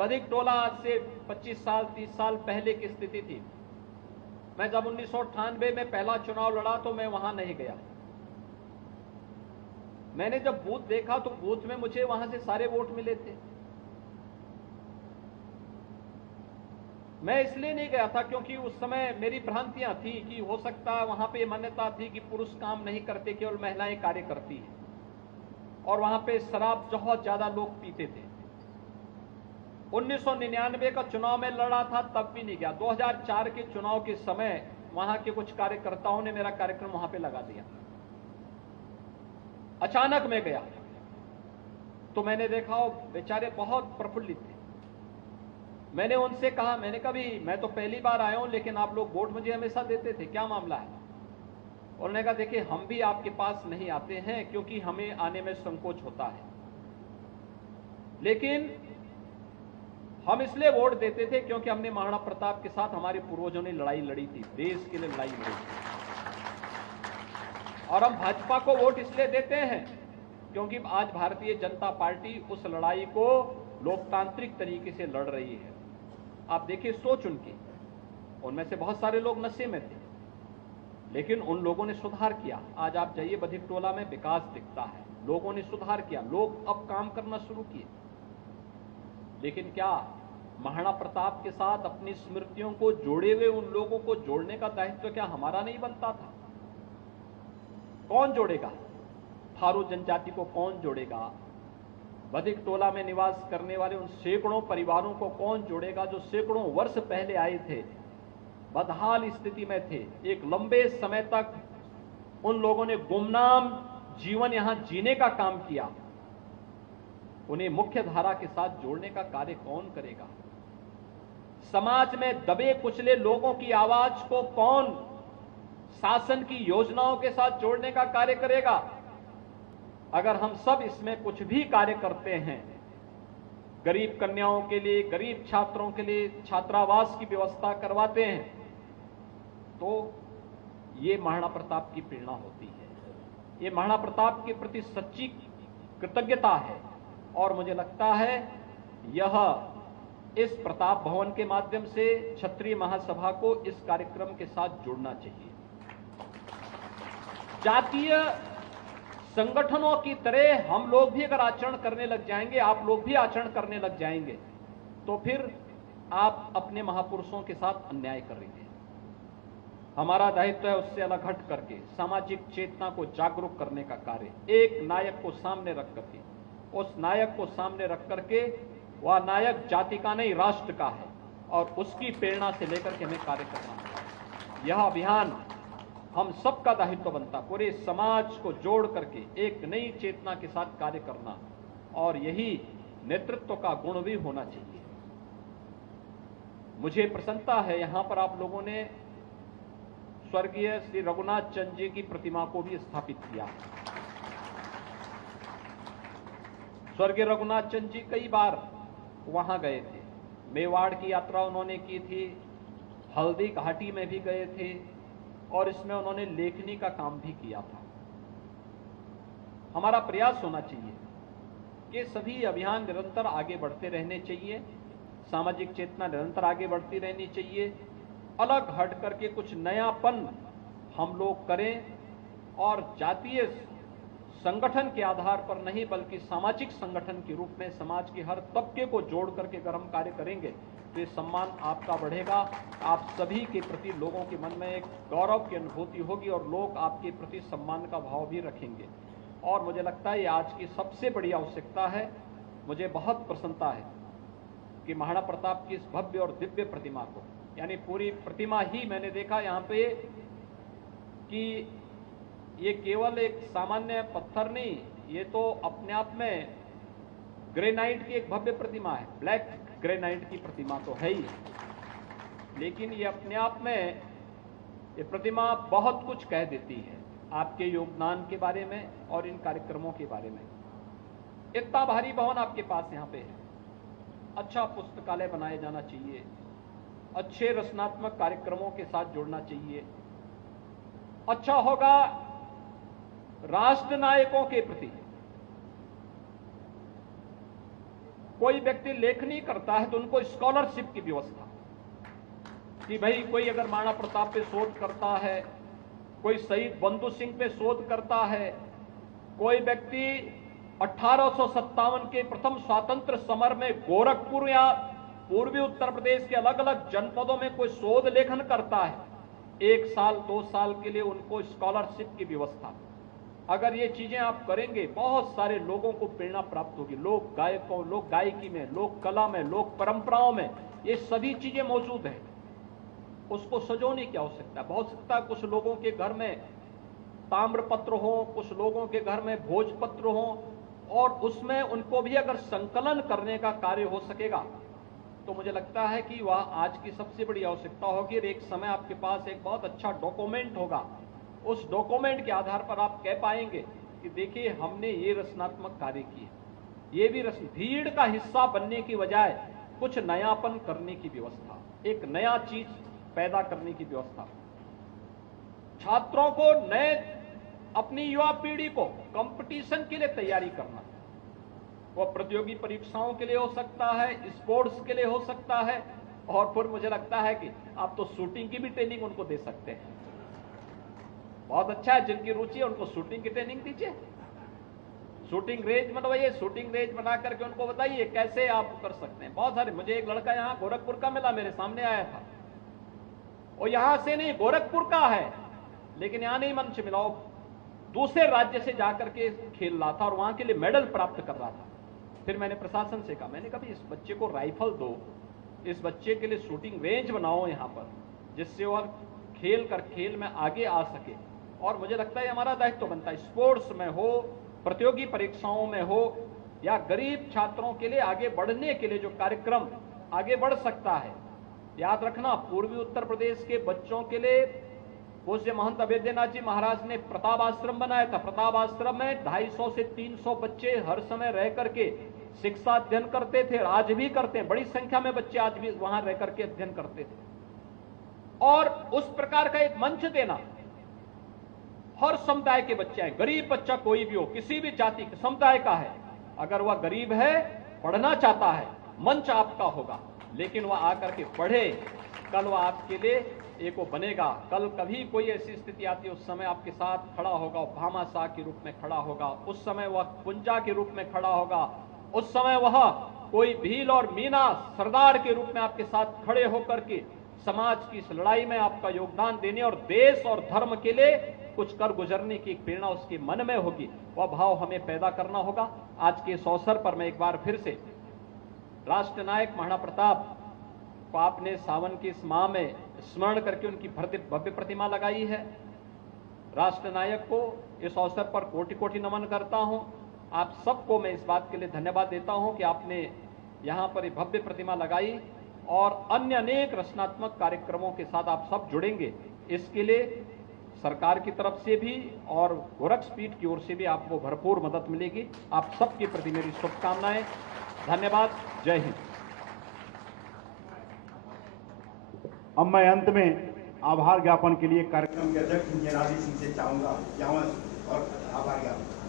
बधिक टोला आज से 25 साल 30 साल पहले की स्थिति थी। मैं जब 1998 में पहला चुनाव लड़ा तो मैं वहां नहीं गया। मैंने जब बूथ देखा तो बूथ में मुझे वहां से सारे वोट मिले थे। मैं इसलिए नहीं गया था क्योंकि उस समय मेरी भ्रांतियां थी कि हो सकता है वहां पे मान्यता थी कि पुरुष काम नहीं करते, केवल महिलाएं कार्य करती हैं, और वहां पे शराब बहुत ज्यादा लोग पीते थे। 1999 का चुनाव में लड़ा था तब भी नहीं गया। 2004 के चुनाव के समय वहां के कुछ कार्यकर्ताओं ने मेरा कार्यक्रम वहां पे लगा दिया। अचानक मैं गया तो मैंने देखा वो बेचारे बहुत प्रफुल्लित थे। मैंने उनसे कहा, मैंने कहा भी मैं तो पहली बार आया हूं लेकिन आप लोग वोट मुझे हमेशा देते थे, क्या मामला है? उन्होंने कहा देखिए हम भी आपके पास नहीं आते हैं क्योंकि हमें आने में संकोच होता है, लेकिन हम इसलिए वोट देते थे क्योंकि हमने महाराणा प्रताप के साथ हमारे पूर्वजों ने लड़ाई लड़ी थी, देश के लिए लड़ाई लड़ी थी। और हम भाजपा को वोट इसलिए देते हैं क्योंकि आज भारतीय जनता पार्टी उस लड़ाई को लोकतांत्रिक तरीके से लड़ रही है। आप देखिए सोच उनकी, उनमें से बहुत सारे लोग नशे में थे लेकिन उन लोगों ने सुधार किया। आज आप जाइए बधिक टोला में विकास दिखता है, लोगों ने सुधार किया, लोग अब काम करना शुरू किए। लेकिन क्या महाराणा प्रताप के साथ अपनी स्मृतियों को जोड़े हुए उन लोगों को जोड़ने का दायित्व क्या हमारा नहीं बनता था? कौन जोड़ेगा? थारू जनजाति को कौन जोड़ेगा? बधिक टोला में निवास करने वाले उन सैकड़ों परिवारों को कौन जोड़ेगा जो सैकड़ों वर्ष पहले आए थे, बदहाल स्थिति में थे? एक लंबे समय तक उन लोगों ने गुमनाम जीवन यहां जीने का काम किया। उन्हें मुख्य धारा के साथ जोड़ने का कार्य कौन करेगा? समाज में दबे कुचले लोगों की आवाज को कौन शासन की योजनाओं के साथ जोड़ने का कार्य करेगा? अगर हम सब इसमें कुछ भी कार्य करते हैं, गरीब कन्याओं के लिए, गरीब छात्रों के लिए छात्रावास की व्यवस्था करवाते हैं, तो ये महाराणा प्रताप की प्रेरणा होती है। ये महाराणा प्रताप के प्रति सच्ची कृतज्ञता है। और मुझे लगता है यह इस प्रताप भवन के माध्यम से क्षत्रिय महासभा को इस कार्यक्रम के साथ जुड़ना चाहिए। जातीय संगठनों की तरह हम लोग भी अगर आचरण करने लग जाएंगे, आप लोग भी आचरण करने लग जाएंगे, तो फिर आप अपने महापुरुषों के साथ अन्याय करेंगे। हमारा दायित्व है उससे अलग हट करके सामाजिक चेतना को जागरूक करने का कार्य, एक नायक को सामने रख करके, उस नायक को सामने रख करके, वह नायक जाति का नहीं राष्ट्र का है और उसकी प्रेरणा से लेकर के हमें कार्य करना है। यह अभियान हम सबका दायित्व बनता, पूरे समाज को जोड़ करके एक नई चेतना के साथ कार्य करना, और यही नेतृत्व का गुण भी होना चाहिए। मुझे प्रसन्नता है यहां पर आप लोगों ने स्वर्गीय श्री रघुनाथ चंद जी की प्रतिमा को भी स्थापित किया। स्वर्गीय रघुनाथ चंद जी कई बार वहां गए थे, मेवाड़ की यात्रा उन्होंने की थी, हल्दी घाटी में भी गए थे, और इसमें उन्होंने लेखनी का काम भी किया था। हमारा प्रयास होना चाहिए कि सभी अभियान निरंतर आगे बढ़ते रहने चाहिए, सामाजिक चेतना निरंतर आगे बढ़ती रहनी चाहिए, अलग हट करके कुछ नयापन हम लोग करें, और जातीय संगठन के आधार पर नहीं बल्कि सामाजिक संगठन के रूप में समाज के हर तबके को जोड़ करके अगर हम कार्य करेंगे तो ये सम्मान आपका बढ़ेगा, आप सभी के प्रति लोगों के मन में एक गौरव की अनुभूति होगी और लोग आपके प्रति सम्मान का भाव भी रखेंगे। और मुझे लगता है ये आज की सबसे बड़ी आवश्यकता है। मुझे बहुत प्रसन्नता है कि महाराणा प्रताप की इस भव्य और दिव्य प्रतिमा को, यानी पूरी प्रतिमा ही मैंने देखा यहाँ पे कि ये केवल एक सामान्य पत्थर नहीं, ये तो अपने आप में ग्रेनाइट की एक भव्य प्रतिमा है, ब्लैक ग्रेनाइट की प्रतिमा तो है ही, लेकिन ये अपने आप में ये प्रतिमा बहुत कुछ कह देती है आपके योगदान के बारे में और इन कार्यक्रमों के बारे में। इतना भारी भवन आपके पास यहाँ पे है, अच्छा पुस्तकालय बनाया जाना चाहिए, अच्छे रचनात्मक कार्यक्रमों के साथ जोड़ना चाहिए। अच्छा होगा राष्ट्र नायकों के प्रति कोई व्यक्ति लेखनी करता है तो उनको स्कॉलरशिप की व्यवस्था, कि भाई कोई अगर महाराणा प्रताप पे शोध करता है, कोई शहीद बंधु सिंह पे शोध करता है, कोई व्यक्ति 1857 के प्रथम स्वातंत्र समर में गोरखपुर या पूर्वी उत्तर प्रदेश के अलग अलग जनपदों में कोई शोध लेखन करता है, 1 साल 2 साल के लिए उनको स्कॉलरशिप की व्यवस्था। अगर ये चीजें आप करेंगे, बहुत सारे लोगों को प्रेरणा प्राप्त होगी। लोक गायकों, लोक गायकी में, लोक कला में, लोक परंपराओं में ये सभी चीजें मौजूद हैं। उसको सजोने की आवश्यकता है। बहुत सकता है कुछ लोगों के घर में ताम्रपत्र हो, कुछ लोगों के घर में भोजपत्र हो, और उसमें उनको भी अगर संकलन करने का कार्य हो सकेगा तो मुझे लगता है कि वह आज की सबसे बड़ी आवश्यकता होगी। और एक समय आपके पास एक बहुत अच्छा डॉक्यूमेंट होगा, उस डॉक्यूमेंट के आधार पर आप कह पाएंगे कि देखिए हमने ये रचनात्मक कार्य किए। ये भी भीड़ का हिस्सा बनने की बजाय कुछ नयापन करने की व्यवस्था, एक नया चीज पैदा करने की व्यवस्था, छात्रों को नए, अपनी युवा पीढ़ी को कंपटीशन के लिए तैयारी करना। वो प्रतियोगी परीक्षाओं के लिए हो सकता है, स्पोर्ट्स के लिए हो सकता है, और फिर मुझे लगता है कि आप तो शूटिंग की भी ट्रेनिंग उनको दे सकते हैं। बहुत अच्छा है, जिनकी रुचि है उनको शूटिंग की ट्रेनिंग दीजिए, शूटिंग रेंज बनवाइए, शूटिंग रेंज बना करके उनको बताइए कैसे आप कर सकते हैं। बहुत सारे, मुझे एक लड़का यहाँ गोरखपुर का मिला, मेरे सामने आया था, और यहां से नहीं, गोरखपुर का है, लेकिन यहां नहीं मंच मिला, दूसरे राज्य से जाकर के खेल रहा था और वहां के लिए मेडल प्राप्त कर रहा था। फिर मैंने प्रशासन से कहा, मैंने कहा इस बच्चे को राइफल दो, इस बच्चे के लिए शूटिंग रेंज बनाओ यहां पर, जिससे वह खेल में आगे आ सके। और मुझे लगता है हमारा दायित्व बनता है, स्पोर्ट्स में हो, प्रतियोगी परीक्षाओं में हो, या गरीब छात्रों के लिए आगे बढ़ने के लिए जो कार्यक्रम आगे बढ़ सकता है। याद रखना, पूर्वी उत्तर प्रदेश के बच्चों के लिए पूज्य महंत अवेद्यनाथ जी महाराज ने प्रताप आश्रम बनाया था। प्रताप आश्रम में 250 से 300 बच्चे हर समय रह करके शिक्षा अध्ययन करते थे, आज भी करते हैं, बड़ी संख्या में बच्चे आज भी वहां रह करके अध्ययन करते थे। और उस प्रकार का एक मंच देना, हर समुदाय के बच्चे हैं, गरीब बच्चा कोई भी हो, किसी भी जाति समुदाय का है, अगर वह गरीब है, पढ़ना चाहता है, मंच आपका होगा, लेकिन वह आकर के पढ़े, कल वह आपके लिए एक वो बनेगा। कल कभी कोई ऐसी स्थिति आती है, उस समय आपके साथ खड़ा होगा, भामाशाह के रूप में खड़ा होगा, उस समय वह कुंजा के रूप में खड़ा होगा, उस समय वह कोई भील और मीना सरदार के रूप में आपके साथ खड़े होकर के समाज की इस लड़ाई में आपका योगदान देने और देश और धर्म के लिए कुछ कर गुजरने की एक प्रेरणा उसके मन में होगी। वह भाव हमें पैदा करना होगा। आज के इस अवसर पर मैं एक बार फिर से राष्ट्र नायक महाराणा प्रताप को आपने सावन की इस माह में स्मरण करके उनकी भव्य प्रतिमा लगाई है। राष्ट्र नायक को इस अवसर पर कोटि कोटि नमन करता हूं। आप सबको मैं इस बात के लिए धन्यवाद देता हूं कि आपने यहां पर एक भव्य प्रतिमा लगाई और अन्य अनेक रचनात्मक कार्यक्रमों के साथ आप सब जुड़ेंगे। इसके लिए सरकार की तरफ से भी और गोरक्षपीठ की ओर से भी आपको भरपूर मदद मिलेगी। आप सबके प्रति मेरी शुभकामनाएं। धन्यवाद। जय हिंद। अब मैं अंत में आभार ज्ञापन के लिए कार्यक्रम के अध्यक्ष इंजीनियर राजीव सिंह से चाहूंगा और आभार ज्ञापन।